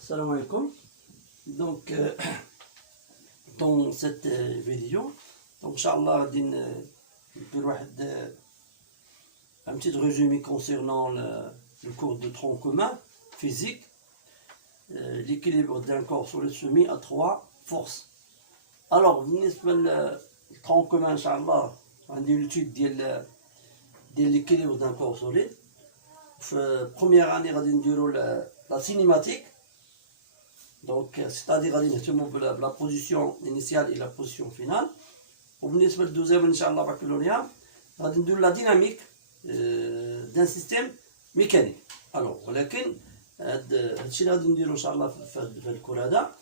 Salam alaikum. Donc, dans cette vidéo, donc, Inch'Allah, un petit résumé concernant le cours de tronc commun physique, l'équilibre d'un corps solide soumis à trois forces. Alors, le tronc commun, Inch'Allah, on dit l'étude de l'équilibre d'un corps solide. Première année, on va la cinématique. Donc, c'est-à-dire la position initiale et la position finale. Pour le deuxième, Inch'Allah, baccalauréat, on va la dynamique d'un système mécanique. Alors, ولكن هادشي اللي غادي نديرو ان شاء الله في الكور هذا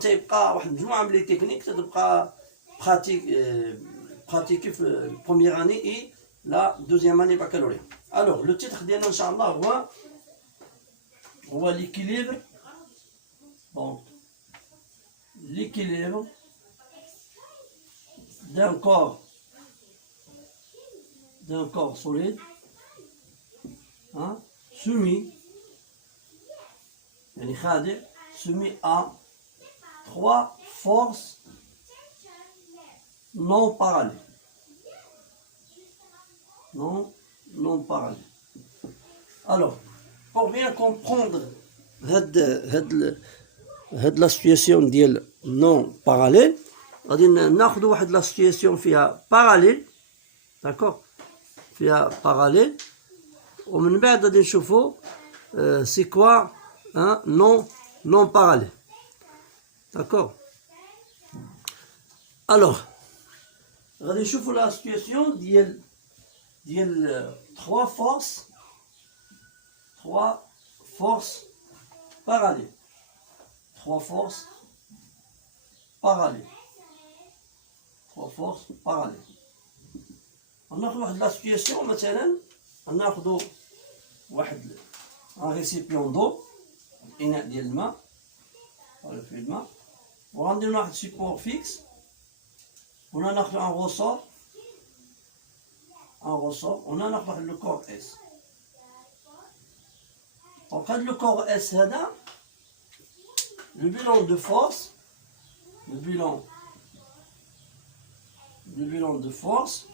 تيبقى واحد مجموعه من لي تكنيك تتبقى براتيكي في البروميير اني اي لا دوزيام اني baccalauréat. Alors, le titre ديالنا ان شاء الله هو l'équilibre. Donc, l'équilibre d'un corps solide soumis à trois forces non parallèles. Non parallèles. Alors, pour bien comprendre la situation ديال non parallèle, غادي ناخذوا واحد لا سيتوياسيون فيها باراليل، داكور، فيها باراليل، ومن بعد غادي نشوفوا سي كوا non parallèle، داكور. الوغ غادي نشوفوا لا سيتوياسيون ديال trois forces parallèles. Trois forces parallèles. On a واحد la situation مثلا ناخذ واحد un récipient d'eau، الإناء ديال الماء ولا فيه الماء، وغنديرو واحد support fixe، وهنا ناخذ un ressort، وهنا ناخذ واحد le corps S. Donc هاد le corps S هذا le bilan de force,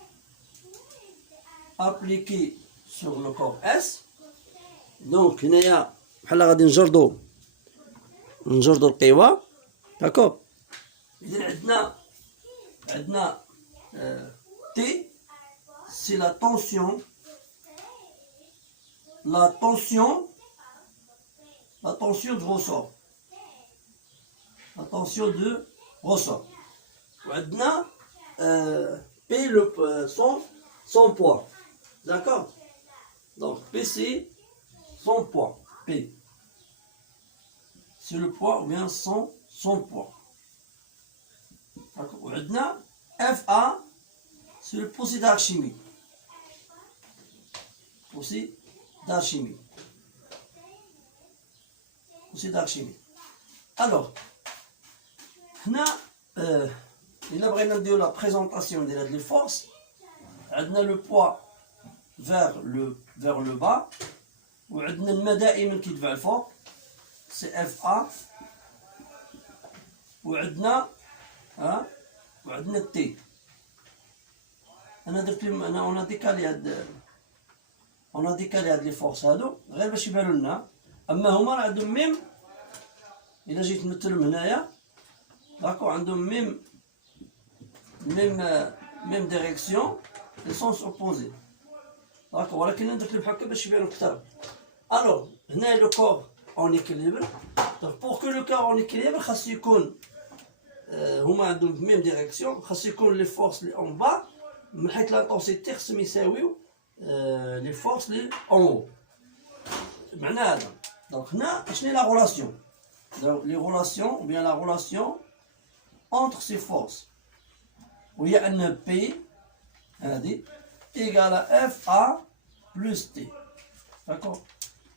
appliqué sur le corps S. Donc هنايا بحال غادي نجردو القوى، داكور. إذا عندنا T، c'est la tension du ressort. La tension de ressort. وعندنا P son poids. D'accord? Donc P c'est son poids. P. C'est le poids ou bien son poids. D'accord? وعندنا FA c'est le poussé d'Archimède. Alors, هنا إلا بغينا نديرو لا بريزونطاسيون ديال هاد لي فورس، عندنا لو بوا vers le bas، وعندنا الماء دائما كيدفع الفوق، سي اف ا، وعندنا تي. انا درت لهم انا ديكالي هاد لي فورس هادو غير باش يبانو لنا، اما هما راه عندهم ميم. إلا جيت نمثلهم هنايا، داكو، عندهم ميم ديريكسيون لي سونس اوبوزي، داكو، ولكن انا درت لهم هكا باش يبانو أكثر. الوغ هنايا لو كور اون إكيليبر. دونك بور كو لو كور اون إكيليبر خاصو يكون هما عندهم ميم ديريكسيون، خاصو يكون لي فورس لي اون با من حيث لانتونسيتي خصهم يساويو لي فورس لي اون او. معنى هذا. دونك هنا شنو هي لا غولاسيون؟ Donc, les relations, ou bien la relation entre ces forces, où il y a un P égale à FA plus T. D'accord?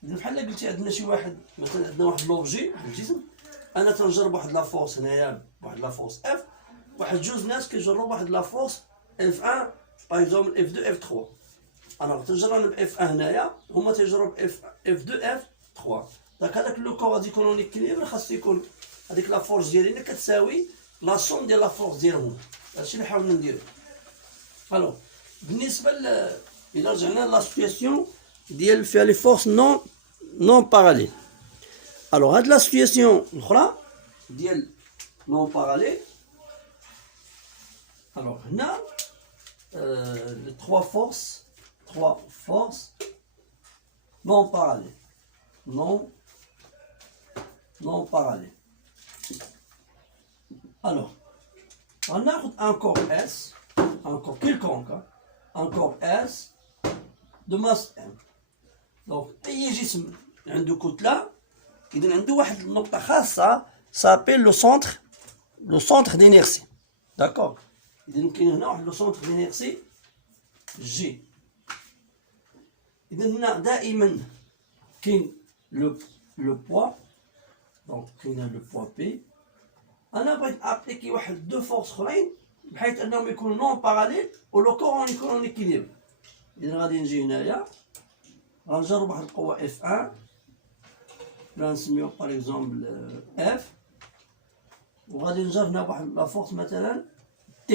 إذا بحال قلتي عندنا شي واحد، مثلا عندنا واحد لوبجي، واحد الجسم، أنا تنجرب واحد لا فورس هنايا، واحد لا فورس F، واحد جوج ناس كيجربوا واحد لا فورس F1، باغ اكزومبل F2 F3. أنا تنجرب أنا ب F1 هنايا، هما تيجربوا F2 F3. داك هذاك لو كور غادي يكون اون ايكيليبر خاصو يكون هذيك لا فورس ديالنا كتساوي لا سوم ديال لا فورس ديالهم. هادشي اللي حاولنا نديرو. الوغ بالنسبه الى رجعنا لا سيتوياسيون ديال فيها لي فورس نون باراليل. الوغ هاد لا سيتوياسيون الاخرى ديال نون باراليل. الوغ هنا les trois forces non parallèles, non parallèles. Alors, on a un corps S, un corps quelconque, hein, un corps S de masse M. Donc, أي جسم عنده كتلة إذا عنده واحد النقطة خاصة s'appelle le centre d'inertie. D'accord. إذا كاين هنا واحد لو سونتر دينيرسي جي. إذا هنا دائما كاين لو بوا، دونك كاين لو بوا بي. أنا بغيت أبليكي واحد دو فورس أخرين بحيث أنهم يكونوا نون باراليل و لو كور يكون اون إكيليبر. إذا غادي نجي هنايا غنجرب واحد القوة اف ان، لا نسميو باغ اكزومبل اف، وغادي نجرب هنا واحد لا فورس مثلا T.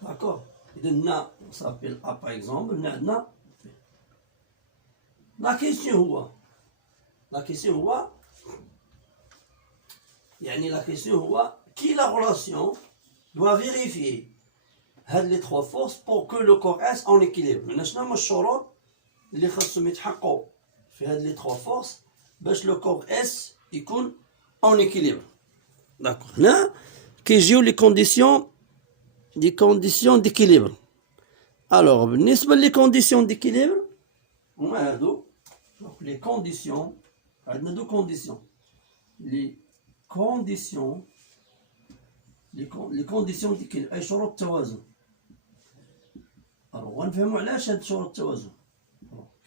D'accord. Et là, on s'appelle A par exemple. Là, la question qui la relation doit vérifier les trois forces pour que le corps S en équilibre. Maintenant, شنو هما الشروط اللي خاصهم يتحققوا في هاد les trois forces باش le corps S يكون en équilibre. D'accord. هنا كيجيو لي كونديسيون d'équilibre. Alors بالنسبة لي كونديسيون d'équilibre هما هادو. Donc les conditions عندنا دو كونديسيون les conditions d'équilibre أي شروط التوازن. alors غنفهمو علاش هاد شروط التوازن.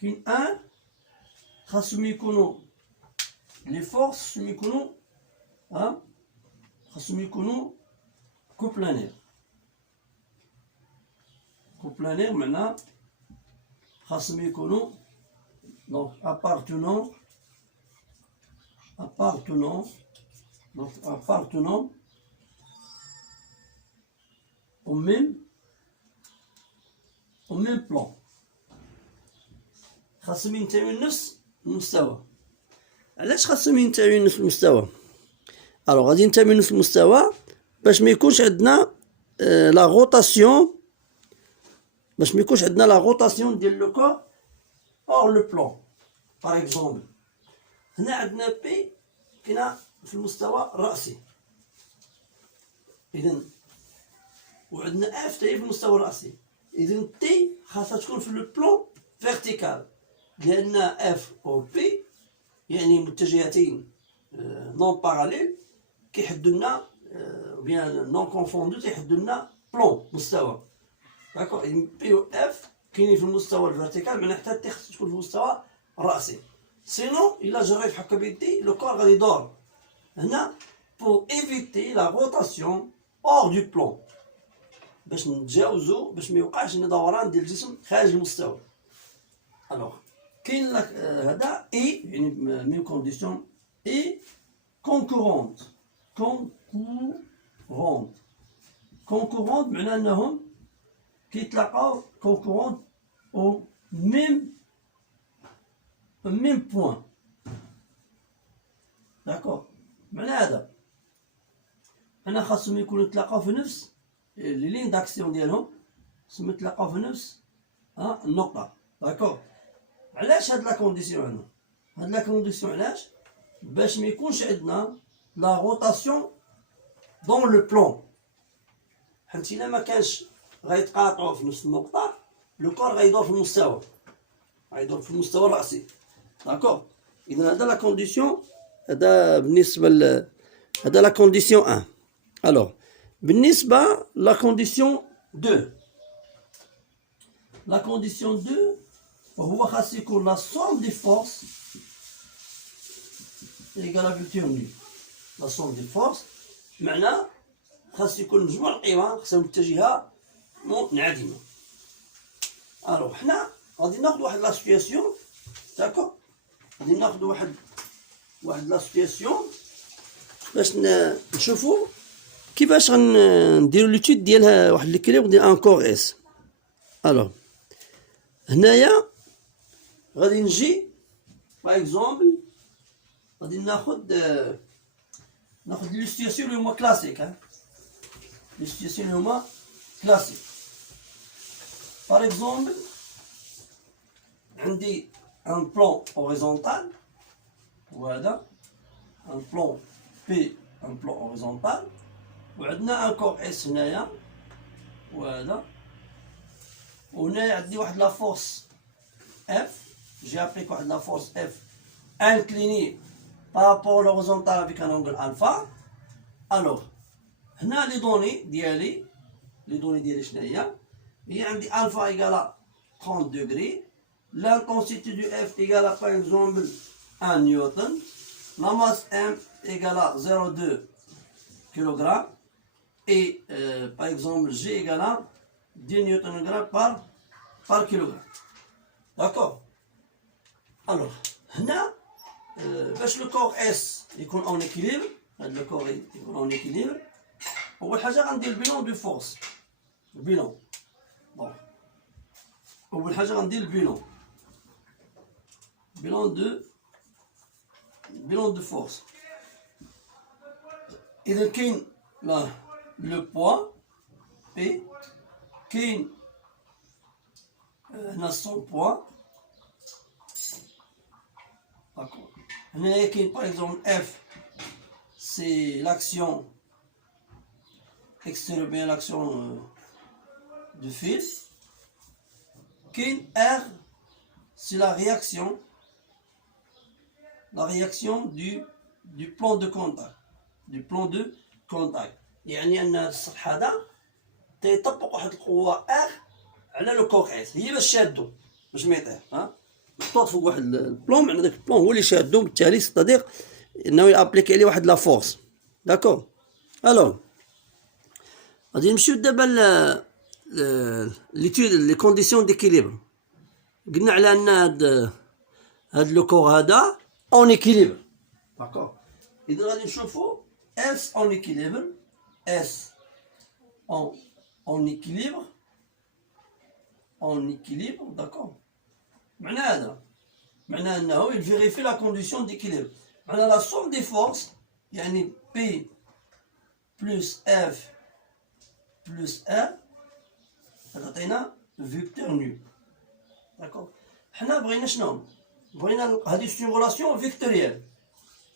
كاين ان خاصهم يكونوا لي فورس خاصهم يكونوا خاصهم يكونوا كوبلانير. كوبلانير معناه خاصهم يكونوا donc appartenant au même plan. خاصهم ينتميو لنفس المستوى. علاش خاصهم ينتميو لنفس المستوى؟ الوغ غادي ننتميو لنفس المستوى باش ما يكونش عندنا لا روتاسيون، ديال لو كور اور لو بلان. باغ اكزومبل هنا عندنا بي كاينه في المستوى الرأسي، اذا وعندنا اف تاهي في المستوى الرأسي، اذا تي خاصها تكون في لو بلان فيرتيكال، لان اف او بي يعني متجهتين نون باراليل كيحدوا لنا بيان نون كونفوندو تيحدوا لنا بلون مستوى. داكوغ. بي و اف كاينين في المستوى الفيرتيكال، معناها حتى تي خاص تكون في المستوى الرأسي. سينو الا جريت حكا بيدي لو كور غادي يدور هنا بور ايفيتي لا روتاسيون اور دو بلون، باش نتجاوزو باش ما يوقعش لنا دوران ديال الجسم خارج المستوى. الوغ كاين لك هذا اي يعني ميم كونديسيون اي كونكورونت. كونكورونت معناه انهم كيتلاقاو كونكورونت او ميم بوان. داكوغ. معنى هذا انا خاصهم يكونوا يتلاقاو في نفس لي لين داكسيون ديالهم، خاصهم يتلاقاو في نفس النقطة. داكوغ. علاش هاد لا كونديسيون هنا؟ هاد لا كونديسيون علاش؟ باش ما يكونش عندنا لا روتاسيون دون لو بلون، حيت الا ما كانش غيتقاطعوا في نفس النقطة لو كور غيدور في المستوى، غيدور في المستوى الرأسي. داكوغ. إذا هذا لا كونديسيون، هذا بالنسبة هذا لا كونديسيون 1. الوغ بالنسبة لا كونديسيون 2، لا كونديسيون 2 وهو خاص يكون لا سوم دي فورس إيكال لا فيكتور نول. لا سوم دي فورس معناه خاص يكون مجموع القوى خاصها متجهة منعدمة. الوغ حنا غادي ناخد واحد لا سيتوياسيون. داكوغ. غادي ناخذ واحد لا سيتياسيون باش نشوفوا كيفاش غنديروا ليتود ديال واحد ليكيليبر ديال ان كور اس. الوغ هنايا غادي نجي باغ اكزومبل غادي ناخذ لي سيتياسيون اللي هما كلاسيك. لي سيتياسيون اللي هما كلاسيك. باغ اكزومبل عندي ان بلون هوريزونتال وهذا ان بلون بي ان بلون هوريزونتال وعندنا ان كور اس هنايا وهذا وهنايا عندي واحد لا فورس اف جي ابليك واحد لا فورس اف انكليني بارابور لوريزونتال افيك ان اونغل الفا. الوغ هنا لي دوني ديالي شناهي هي عندي الفا ايكالا 30 degrés. L'intensité du F égale à, par exemple 1 newton. La masse M égale à 0,2 kg. Et par exemple G égale à 10 newton par kilogramme. D'accord. Alors, هنا باش le corps S يكون en équilibre, le corps يكون en équilibre, أول حاجة غندير البيلون دو فورس. البيلون. Bon. أول حاجة غندير البيلون. bilan de force. إذا كاين لو بوا بي كاين هنا سون بوا. داكور. هنايا كاين باغ اكزومبل اف سي لاكسيون extérieure bien l'action du fil. Kin R c'est la réaction du plan de contact. يعني أن السطح هذا تيطبق واحد القوة R على لو كور اس هي باش شادو باش ما يطيح. محطوط فوق واحد البلون معنى داك البلون هو اللي شادو بالتالي ستادير انه يابليكي عليه واحد لا فورس. داكور. الوغ غادي نمشيو دابا ليتود لي كونديسيون ديكيليبر. قلنا على ان هاد لو كور هذا اون ايكيليبر. داكور. اذا غادي نشوفو اس اون ايكيليبر اس اون ايكيليبر. داكور. معنى هذا معنى انه يفيريفي لا كونديسيون ديكيليبر. معنى لا سوم دي فورس يعني بي بلس اف بلس ار تعطينا فيكتور نيو. داكور. حنا بغينا شنو؟ بغينا هادي سي ريلاسيون فيكتوريال.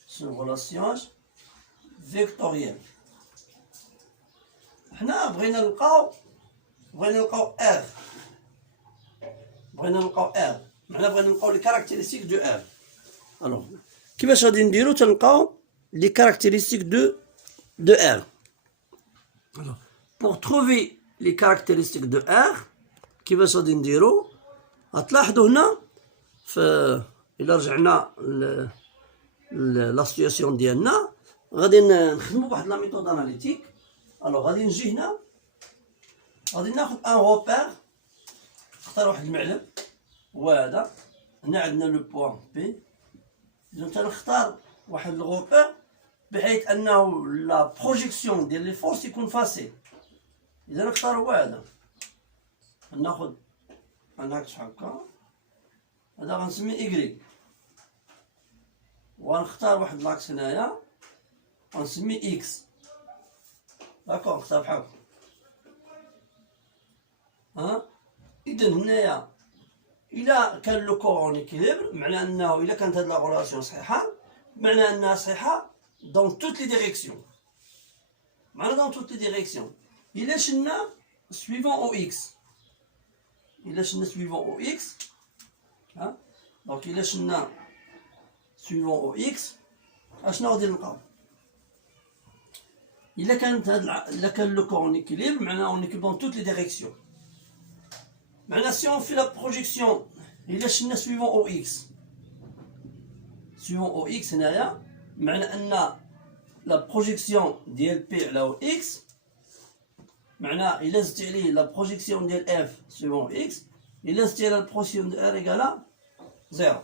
سي ريلاسيون فيكتوريال. حنا بغينا نلقاو ار. بغينا نلقاو ار. معنى بغينا نلقاو لي كاركتيرستيك دو ار. الوغ كيفاش غادي نديرو تنلقاو لي كاركتيرستيك دو ار. الوغ pour trouver les caractéristiques de R كيفاش غادي نديرو؟ غتلاحظوا هنا إلا رجعنا لا سيتياسيون ديالنا غادي نخدمو بواحد لا ميثود اناليتيك. الوغ غادي نجي هنا غادي ناخد ان روبير. نختار واحد المعلم وهذا هنا عندنا لو بوان بي. إذا تنختار واحد الروبير بحيث انه لا بروجيكسيون ديال لي فورس يكون فاسي. إذا نختار هو هذا ناخد اكس هكا هذا غنسميه إيكغيك ونختار واحد لاكس هنايا غنسميه إكس. داكوغ. نختار بحال هكا. إذا هنايا إلا كان لو كور اون إكيليبر معنى أنه إلا كانت هاد لا غولاسيون صحيحة معنى أنها صحيحة دون توت لي ديريكسيون. معنى دون توت لي ديريكسيون. إلا شلنا سويفون أو إكس دونك إلا شلنا سويفون أو إكس أشنو غادي نلقاو؟ إلا كان لو كور اون إكيليبر معناها اون إكيليبر دون توت لي ديريكسيون. معناها سي اون في لا بروجيكسيون إلا شلنا سويفون أو إكس هنايا معنى أن لا بروجيكسيون ديال بي على أو إكس معناها إلا زدت عليه لا بروجيكسيون ديال اف سويفون إكس إلا زدت على لا بروجيكسيون ديال ار إيكالا زيرو.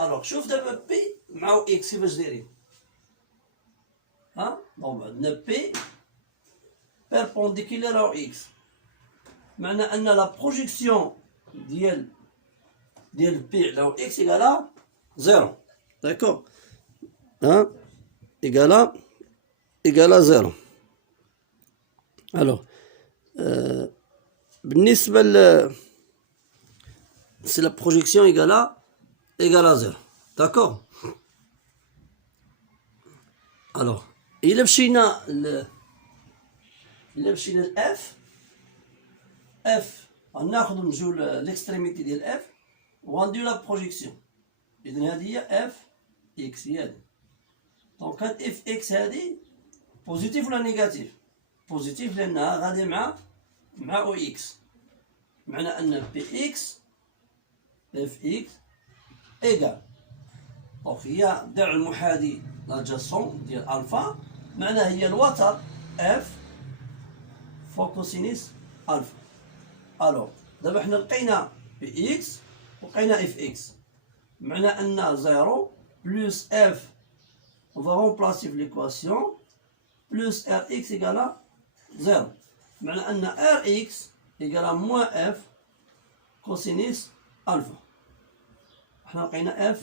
الوغ شوف دابا بي مع اكس كيفاش دايرين ها دونك عندنا بي بيربونديكولار او اكس معنى ان لا بروجيكسيون ديال بي على اكس ايكالا زيرو داكور ها ايكالا زيرو الوغ بالنسبة سي لا بروجيكسيون ايكالا زيرو داكور الوغ إلا مشينا لاف غناخدو نجيو ليكستريميتي ديال اف وغنديرو لا بروجيكسيون إذن هادي هي اف اكس هي هادي دونك هاد اف اكس هادي بوزيتيف ولا نيجاتيف؟ بوزيتيف لأنها غادية مع او اكس معنى أن بي اكس اف اكس ايكال دونك هي درع المحاذي لاجاسون ديال الفا معناها هي الوتر اف فوق كوسينيس الفا الوغ دابا حنا لقينا بي اكس ولقينا اف اكس معنى ان زيرو بلوس اف on va remplacer في l'équation plus Rx égale 0 معنى أن Rx égale moins F cosinus alpha حنا لقينا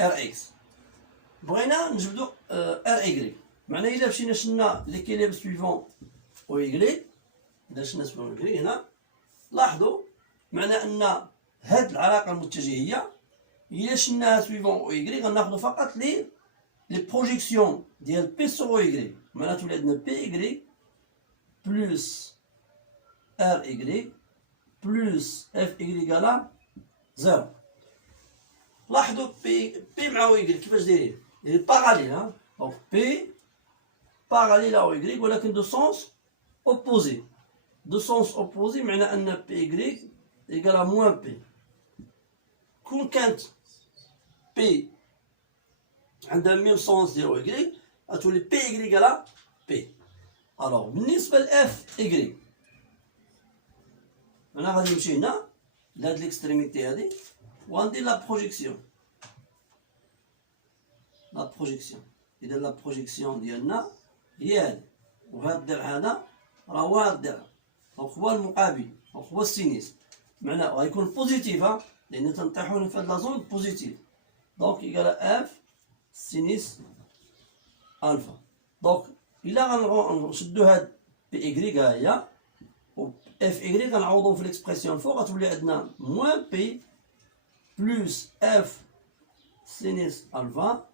Rx بغينا نجبدو Ry معنى إلا مشينا شلنا ليكيليبر سويفون و Y إلا شلنا سويفون Y هنا لاحظوا معنى أن هاد العلاقة المتجهية إلا شلناها سويفون و Y غناخدو فقط les projections ديال P sur Y معناتها ولي عندنا PY plus RY plus FY إيكالا 0 لاحظوا P مع Y كيفاش دايرين يعني باراليل ها دونك P باراليل à Y ولكن دو سونس اوبوزي معنى أن PY إيكالا موان P كون كانت P عندها ميم سونس ديال واي غتولي بي إيكغيك على بي الوغ بالنسبة لإف إيكغيك أنا غادي نمشي هنا لهاد ليكستريميتي هادي وغندير لا بروجيكسيون إذا لا بروجيكسيون ديالنا هي هادي وهاد الدرع هذا راه هو هاد الدرع دونك هو المقابل دونك هو السينيس معناه غيكون بوزيتيف ها لأن تنطيحو في هاد لازون بوزيتيف دونك إيكالا إف سينيس الفا دونك الا غنشدو هاد بي ايكغيك ها هي و اف ايكغيك غنعوضو في ليكسبرسيون فوق غتولي عندنا موان بي بلوس اف سينيس الفا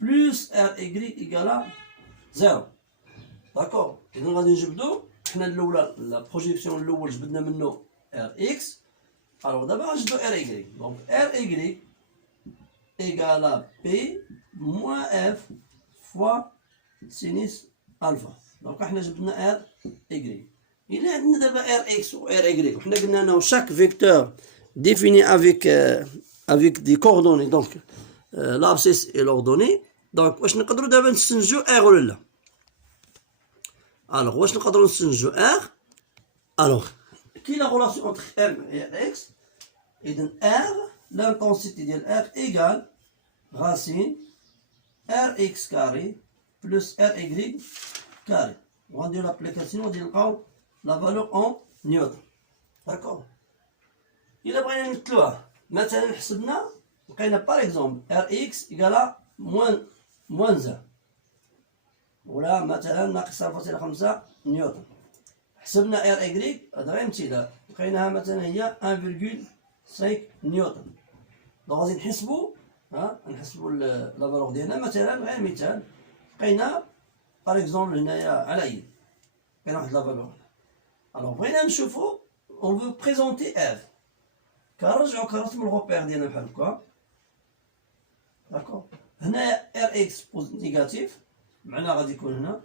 بلوس ار ايكغيك ايكالا زيرو داكور اذا غادي نجبدو حنا الاولى لا بروجيكسيون الاول جبدنا منه ار اكس الوغ دابا غنجبدو ار ايكغيك دونك ار ايكغيك ايكالا بي moins f fois sinus alpha دونك حنا جبنا ار y إلا عندنا دابا ار اكس و ار y وحنا قلنا انه chaque vecteur défini avec des coordonnées donc l'abscisse et l'ordonnée دونك واش نقدروا دابا نستنتجوا ار ولا لا الوغ واش نقدروا نستنتجوا ار الوغ كي لا غولاسيون entre m et x اذا r l'intensité ديال r égale racine Rx carré plus Ry carré. On va dire l'application, on dit la valeur en newton. D'accord. Il a pris une clé. Maintenant, on a par exemple Rx égale à moins 1. Voilà, maintenant, on a 5 newton. حسبنا Ry, هذا امتداد. لقيناها مثلا هي 1,5 نيوتن. دونك غادي نحسبوا نحسبوا لا فالور ديالنا مثلا غير مثال لقينا باغ اكزومبل هنايا على يد لقينا واحد لا فالور الوغ بغينا نشوفو اون فو بريزونتي اف كنرجعو كنرسمو الغوبير ديالنا بحال هكا داكور هنايا ار اكس نيجاتيف معناها غادي يكون هنا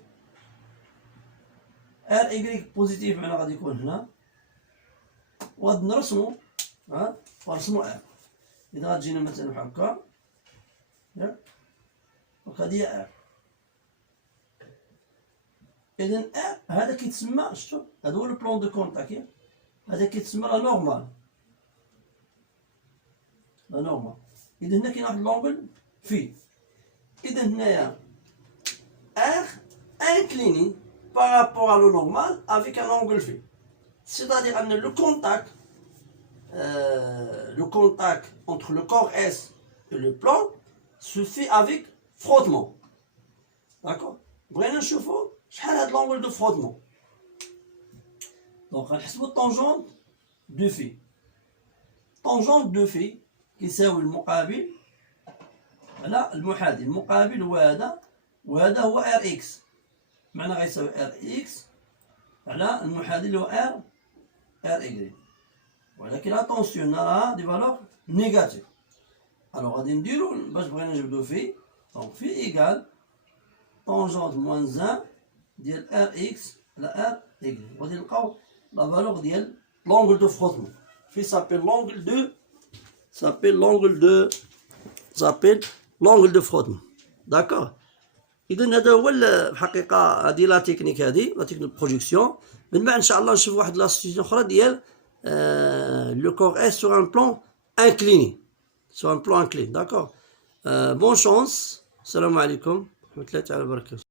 ار ايكغيك بوزيتيف معناها غادي يكون هنا وغادي نرسمو ونرسمو ار إذا غتجينا مثلا بحال هكا دونك هادي هي ار إذا ار هذا كيتسمى شتو هذا هو البلون دو كونتاك هذا كيتسمى لا نورمال إذا هنا كاين واحد لونغل في. إذا هنايا R incliné par rapport à le normal avec un angle phi. C'est-à-dire que le contact entre le corps S et le plan se fait avec frottement. D'accord? بغينا نشوفوا شحال هاد l'angle de frottement. Donc غنحسبوا الطونجونت دو في. طونجونت دو في كيساوي المقابل على المحاذي. المقابل هو هذا وهذا هو ار اكس. معنى غيساوي ار اكس على المحاذي اللي هو ار اكس. ولكن اتونسيون نراها دي فالور نيجاتيف. الوغ غادي نديرو باش بغينا نجبدو في. دونك في ايكال طونجونت موان 1 ديال ار اكس على ار اكس. غادي نلقاو لا فالور ديال l'angle de frottement. في s'appelle l'angle de frottement. D'accord. إذا هذا هو الحقيقة هذه لا تكنيك لا تكنيك بروجيكسيون. من بعد إن شاء الله نشوف واحد لاستيزيون أخرى ديال لو كور إس سور ان بلان انكليني. سور ان بلان انكليني. داكور. بون شانس. السلام عليكم ورحمة الله تعالى وبركاته.